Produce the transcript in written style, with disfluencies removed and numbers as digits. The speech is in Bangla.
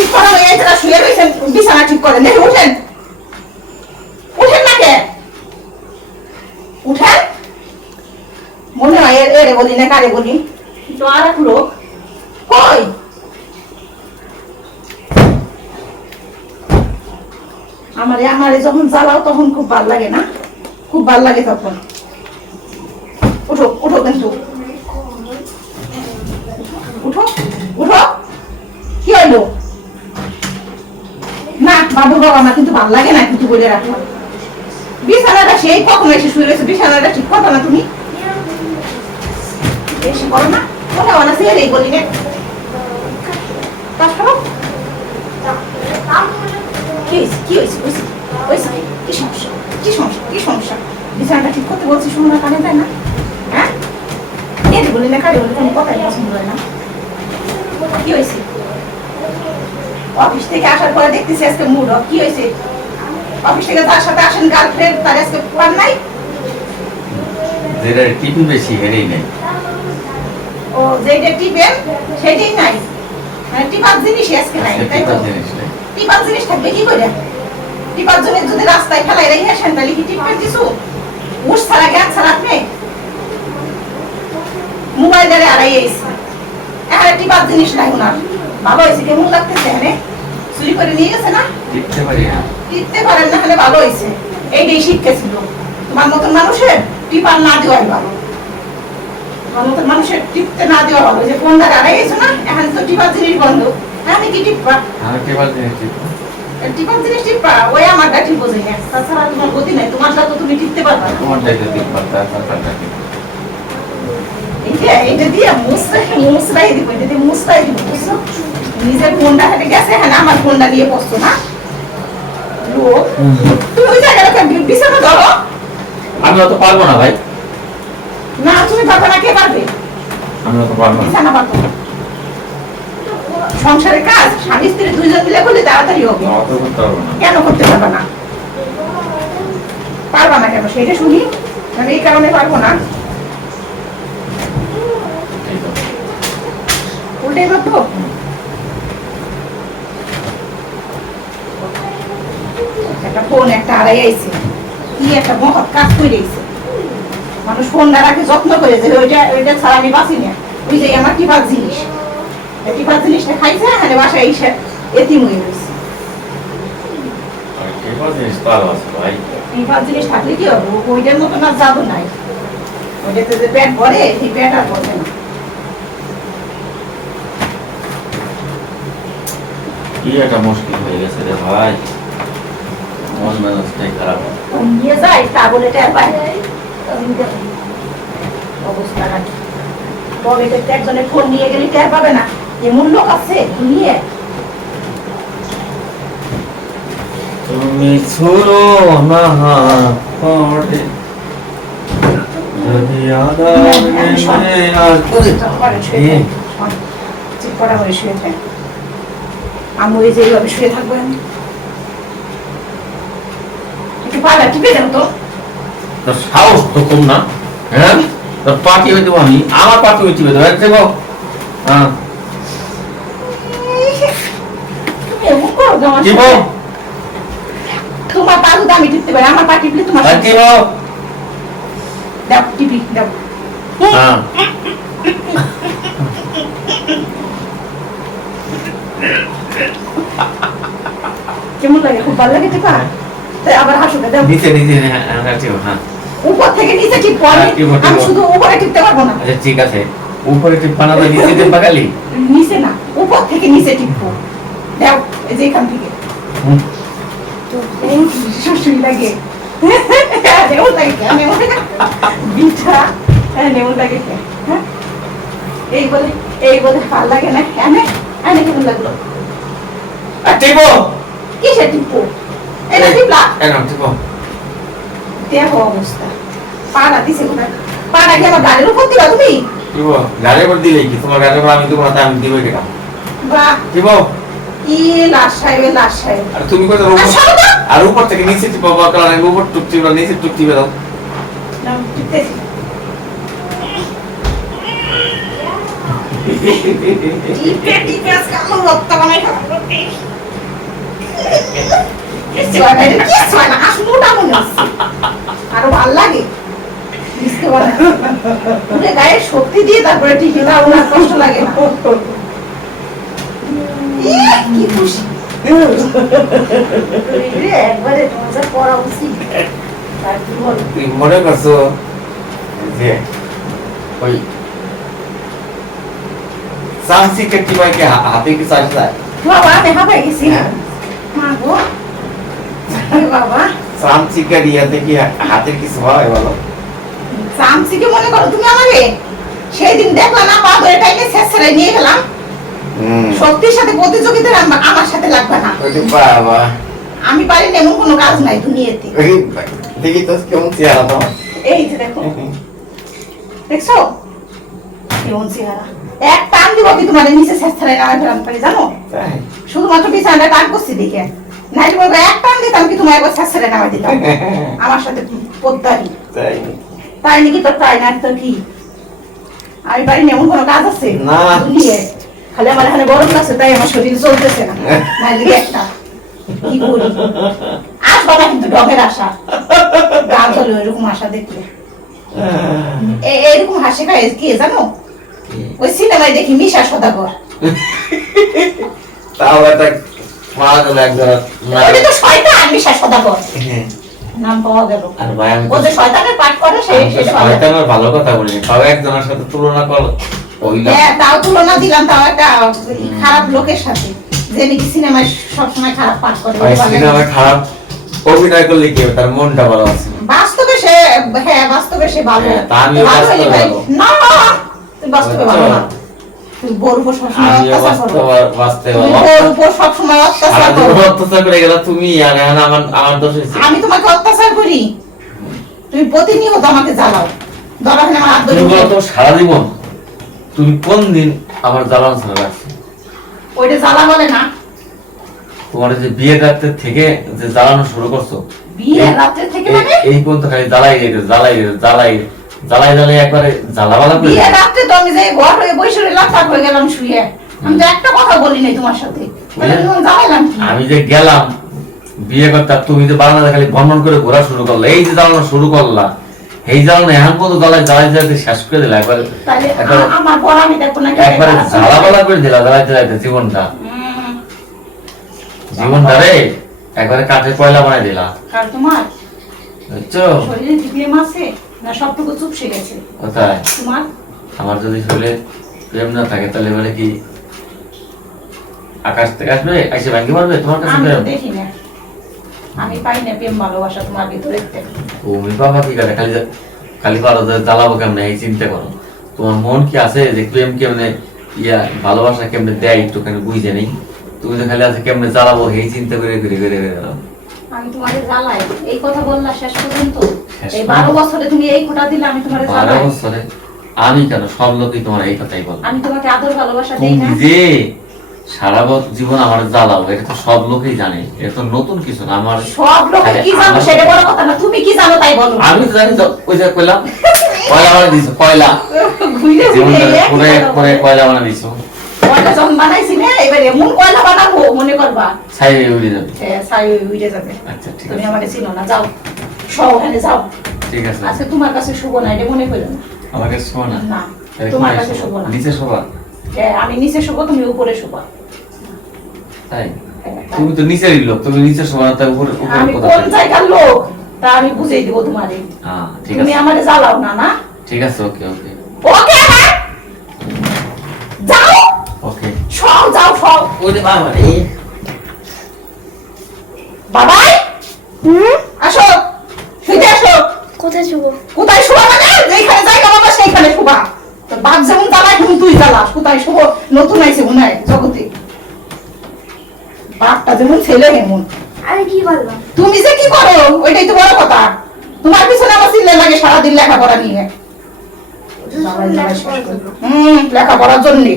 ঠিক করা হয়ে যারা শুয়ে রয়েছেন বিছানা ঠিক করেন দেখে উঠেন উঠেন না কে উঠেন মনে হয় এরে বলি না কারে বলি তো আর এক লোক কই আমারে যখন জ্বালাও তখন খুব ভালো লাগে না খুব ভালো লাগে তখন উঠো উঠো কিন্তু উঠো উঠো কি হইলো না বাবু বাবা না কিন্তু ভালো লাগে না কিন্তু বলে রাখলাম বিছানাটা সেই কখন এসে শুয়ে রয়েছে বিছানাটা ঠিক কথা না তুমি বেশি করো না কোথাও না সে এই বলি না কি হয়েছে কি সমস্যা কি সমস্যা কি সমস্যা বিছানাটা ঠিক করতে বলছি শুনো না কানে যায় না হ্যাঁ এই বলি না কারে বলি কোনো কথাই পছন্দ হয় না কি হয়েছে অফিস থেকে আসার পরে দেখতেছি আজকে মুড অফ কি হয়েছে অফিস থেকে তার সাথে আসেন গার্লফ্রেন্ড তার আজকে প্ল্যান নাই যেটা টিপি বেশি হেরেই নাই ও যেটা টিপেন সেটাই নাই মানে টিপার জিনিসই আজকে নাই তাই তো টিপার জিনিস থাকবে কি করে টিপার জন্য যদি রাস্তায় ফেলাই রেখে আসেন তাহলে কি টিপবেন কিছু উস ছাড়া জ্ঞান ছাড়া আপনি মোবাইল ধরে আড়াই এসে এখানে টিপার জিনিস নাই ওনার ভালো হয়েছে কেমন লাগতেছে এখানে চুরি করে নিয়ে গেছে না টিপতে পারি না টিপতে পারেন না হলে ভালো হয়েছে এইটাই শিখতেছিল তোমার মতন মানুষের টিপার না দেওয়াই ভালো তোমার মতন মানুষের টিপতে না দেওয়া ভালো যে ফোন ধরে আড়াই এসো না এখানে তো টিপার জিনিস বন্ধ আমি কি টিপবা আমি টিপার জিনিস টিপবো টিপার জিনিস টিপবা ওই আমারটা ঠিক বোঝে না তাছাড়া তোমার গতি নাই তোমারটা তো তুমি টিপতে পারবা না তোমারটাই তো টিপবার তারপরটা টিপবো এইটা দিয়ে মুসরাই দিব এটা দিয়ে মুসরাই দিব বুঝছো নিজের ফোনটা হাতে গেছে হ্যাঁ আমার ফোনটা নিয়ে বসছো না লোক তুমি ওই জায়গাটা বিছানা ধরো আমি অত পারবো না ভাই না তুমি পারবে না কে পারবে আমি অত পারবো না বিছানা পারবো না সংসারের কাজ স্বামী স্ত্রী দুইজন মিলে করলে তাড়াতাড়ি হবে অত করতে পারবো না কেন করতে পারবে না পারবা না কেন সেটা শুনি মানে এই কারণে পারবো না উল্টে পারবো একটা ফোন একটা আড়াই আইছে কি একটা মহৎ কাজ করে দিয়েছে মানুষ ফোনটা রাখে যত্ন করে যে ওইটা ছাড়া আমি বাঁচি না ওই যে আমার টিপার জিনিস টিপার জিনিসটা খাইছে এখানে বাসায় এসে এতিম হয়ে গেছে টিপার জিনিস ভালো আছে ভাই টিপার জিনিস থাকলে কি হবে ওইটার মতন আর জাদু নাই ওইটাতে যে পেট ভরে সেই পেট আর ভরবে না কি একটা মুশকিল হয়ে গেছে রে ভাই মন মেজাজটাই খারাপ নিয়ে যায় তা বলে টের পায় অবস্থা নাকি তবে দেখতে একজনের ফোন নিয়ে গেলে টের পাবে না এমন লোক আছে নিয়ে তুমি ছুড়ো না পড়ে যদি আদার নেমে আসে ঠিক করা হয়ে শুয়ে থাক আমি ওই যে এইভাবে শুয়ে থাকবো আমি একটু পালা টিপে দেবো তো তোর সাহস তো কম না হ্যাঁ তোর পাটি হয়ে দেবো আমি আমার পাটি হয়ে টিপে দেবো দেবো হ্যাঁ তুমি এমন করো যে আমার টিপো সাথে। তোমার পা যদি আমি টিপতে পারি আমার পা টিপলে তোমার সাথে। টিপো দাও টিপি দাও হ্যাঁ কেমন লাগে খুব ভালো লাগে টিপা তাই আবার হাসো দাও নিচে নিচে হ্যাঁ টিপো হ্যাঁ উপর থেকে নিচে টিপবো আমি হ্যাঁ, টিপো, টিপো। আমি শুধু উপরে টিপতে পারবো না আচ্ছা ঠিক আছে উপরে টিপা না তো নিচে টিপা খালি নিচে না উপর থেকে নিচে টিপবো দাও এই যে এখান থেকে তো শাশুড়ি লাগে নেমন লাগে কেন নেমন বিছা নেমন লাগে কেন হ্যাঁ এই বলে ভালো লাগে না এনে এনে কেমন লাগলো আর টিপো কিসে টিপবো এটা টিপলা এরকম টিপো দেখো অবস্থা পাড়া দিছে কোথায় পাড়া কি আমার গাড়ির উপর দিবা তুমি টিপো গাড়ির উপর দিলে কি তোমার গাড়ির উপর আমি দেবো না আমি দিব এটা বাহ টিপো কি লাশ সাহেব আর তুমি কত আর উপর থেকে নিচে টিপো বা কারণ উপর টুক টিপো নিচে টুক টিপে দাও নাম টিপতেছি টিপে টিপে আজকে আমার রক্ত বানাই খাবো। কিচ্ছু হয় না, এটা কিচ্ছু হয় না, আস মোটা মনে হচ্ছে। আরো ভাল লাগে মিশতে বানাই। পুরে গায়ে শক্তি দিয়ে তারপরে টিপে দাও, না কষ্ট লাগে না। কি খুশি একবারে মজা করা উচিত। তার কি বলো? তুই মনে করছো যে ওই সাহসিক একটি বাইকে হাতে কিছু আসে যায়? বাবা আমি হাঁপাই গেছি। হ্যাঁ। মা গো আরে বাবা সামসিকের ইয়াতে কি হাতের কিছু হয় বলো? সামসিকে মনে করো তুমি আমাকে সেই দিন দেখলা না পা ধরে টাইনে ছেড়ে নিয়ে গেলাম। শক্তির সাথে প্রতিযোগিতা আমার সাথে লাগবে না। ওরে বাবা, আমি পারি না এমন কোনো কাজ নাই দুনিয়াতে। ওরে দেখি তো কেমন চেহারা তোমার। এই যে দেখো দেখছো কেমন চেহারা। এক টান দিব কি তোমার নিচে ছেড়ে নামাই ফেলাম পারি জানো? তাই? শুধুমাত্র বিছানাটা টান করছি দেখে, নাইলে বলবো এক টান দিতাম কি তোমার একবার ছেড়ে নামাই দিতাম। আমার সাথে পদ্মারি তাই? তাই নাকি? তোর তাই না তো কি আমি পারি না এমন কোনো কাজ আছে না। দুনিয়ায়? খালি আমার এখানে গরম লাগছে তাই আমার শরীর চলতেছে না, নাইলে একটা কি করি। আসবা না কিন্তু ডগের আশা, গা চলে এরকম আশা দেখলে। এরকম হাসি খায় কে জানো? ওই সিনেমায় দেখি মিশা সদাগর। তাও একটা মারা গেল একজন। ওটা তো শয়তান মিশা সদাগর নাম পাওয়া গেল। আর ভাই আমি ও যে শয়তানের পাঠ করে সেই শয়তান। শয়তানের ভালো কথা বলিনি, তাও একজনের সাথে তুলনা কর ওইলা। হ্যাঁ তাও তুলনা দিলাম, তাও একটা খারাপ লোকের সাথে যে নাকি সিনেমায় সবসময় খারাপ পাঠ করে। ভাই সিনেমায় খারাপ অভিনয় করলে কি হবে, তার মনটা ভালো আছে। বাস্তবে সে, হ্যাঁ বাস্তবে সে ভালো। হ্যাঁ, তা আমিও ভালো বাস্তবে হলে ভাই, ভালো। না তুই বাস্তবে ভালো না। তুই বোর উপর সবসময় আমিও অত্যাচার করো। বাস্তবে তুমি ভালো। বোর উপর সবসময় অত্যাচার সারাদিন করো। অত্যাচার করে গেল তুমি, আর এখন আমার দোষ হয়েছে। আমি তোমাকে অত্যাচার করি, তুমি প্রতিনিয়ত আমাকে জ্বালাও। দরকার হলে আমার হাত ধরে তুমি বলো উঠে। তো সারা জীবন তুমি কোন দিন আমার জ্বালান ছাড়া রাখছো? ওইটা জ্বালা বলে না। তোমার যে বিয়ে রাত্রে থেকে যে জ্বালানো শুরু করছো, বিয়ে রাত্রে থেকে মানে এই পর্যন্ত খালি জ্বালাই গেছে, জ্বালাই গেছে, জ্বালাই জ্বালাই জ্বালাই একবারে জ্বালাবালা করে বিয়ে দিলে। রাত্রে তো আমি যে ঘর হয়ে বসে রইলাম, তারপর গেলাম শুয়ে। আমি তো একটা কথা বলি নাই তোমার সাথে, তাহলে তুমি জ্বালাইলাম কি? আমি যে গেলাম বিয়ে করতে, আর তুমি যে বারান্দা খালি ভ্রমণ করে ঘোরা শুরু করলা, এই যে জ্বালানো শুরু করলা, এই জ্বালানো এখন পর্যন্ত জ্বালাই জ্বালাই জ্বালাইতে শেষ করে দিলা একবারে। তাহলে একবারে আমার পর আমি দেখবো না কি? একবারে জ্বালাবালা করে দিলা, জ্বালাইতে জ্বালাইতে জীবনটা জীবনটা রে একবারে কাঠে কয়লা বানাই দিলা, আর তোমার বুঝছো? শরীরে জিপিএম আছে না? সবটুকু চুপসে গেছে কোথায়? তোমার। আমার যদি শরীরে প্রেম না থাকে তাহলে এবারে কি আকাশ থেকে আসবে এসে ভাঙ্গি মারবে তোমার কাছে আমি তো প্রেম? দেখি না, আমি পাই না প্রেম ভালোবাসা তোমার ভিতরে। তুমি বাবা কি করে খালি খালি পারো যে জ্বালাবো কেমনে, এই চিন্তা করো। তোমার মন কি আছে যে প্রেম কেমনে ইয়া ভালোবাসা কেমনে দেয় একটুখানি বুঝে নেই? তুমি তো খালি আছে কেমনে জ্বালাবো এই চিন্তা করে করে করে করে গেলাম। আমি তোমারে জ্বালাই, এই কথা বললা শেষ পর্যন্ত? শেষ এই পর্যন্ত? 12 বছরে তুমি এই খোঁটা দিলে আমি তোমারে 12 জ্বালাই? বছরে আমি কেন, সব লোকই তোমার এই কথাই বলে। আমি তোমাকে আদর ভালোবাসা দেই তুমি না? যে সারা জীবন আমার জ্বালাও, এটা তো সব লোকই জানে, এটা তো নতুন কিছু না। আমার সব লোক কি জানো সেটা বড় কথা না, তুমি কি জানো তাই বলো। আমি তো জানি তো, ওই যে কইলাম কয়লা বানা দিছো, কয়লা ঘুরে জীবন ঘুরে পুরে পুরে কয়লা বানা দিছো। কয়লা যখন বানাইছি না, এবার এমন কয়লা বানাবো মনে করবা ছাই উড়ে যাবে। ছাই উড়ে যাবে। আচ্ছা ঠিক তুমি আছে, আমাকে চিনো না, যাও সব ওখানে যাও। ঠিক আছে। আজকে তোমার কাছে শুভ না, এটা মনে করো না। আমাকে শোনো না, না তাহলে তোমার কোথায় কাছে শোবো? শুভ না। নিচে শোবা? আমি নিচে শুভ, তুমি উপরে শুভ। তাই? তুমি তো নিচের লোক, তুমি নিচে শোবা না, তাই উপরে উপরে আমি কোথায়? কোন জায়গার লোক তা আমি বুঝিয়ে দিব তোমারে। হ্যাঁ ঠিক তুমি আছে, আমারে জ্বালাও না। না ঠিক আছে, ওকে ওকে ওকে না, যাও ওকে। সব যাও সব। ওরে বাবা রে, বাবাই আসো, শুইতে আসো। কোথায় শুভ? কোথায় শুবা মানে যেখানে জায়গা বাবা সেইখানে শুবা। তোর বাপ যেমন জ্বালায় তুমি তুই জ্বালাস। কোথায় শুভ? নতুন আইছে মনে হয় জগতে। বাপটা যেমন ছেলে এমন। আমি কি বললাম? তুমি যে কি করো ওইটাই তো বড় কথা। তোমার পিছনে আমার চিল্লা লাগে সারাদিন লেখাপড়া নিয়ে। লেখাপড়ার জন্যে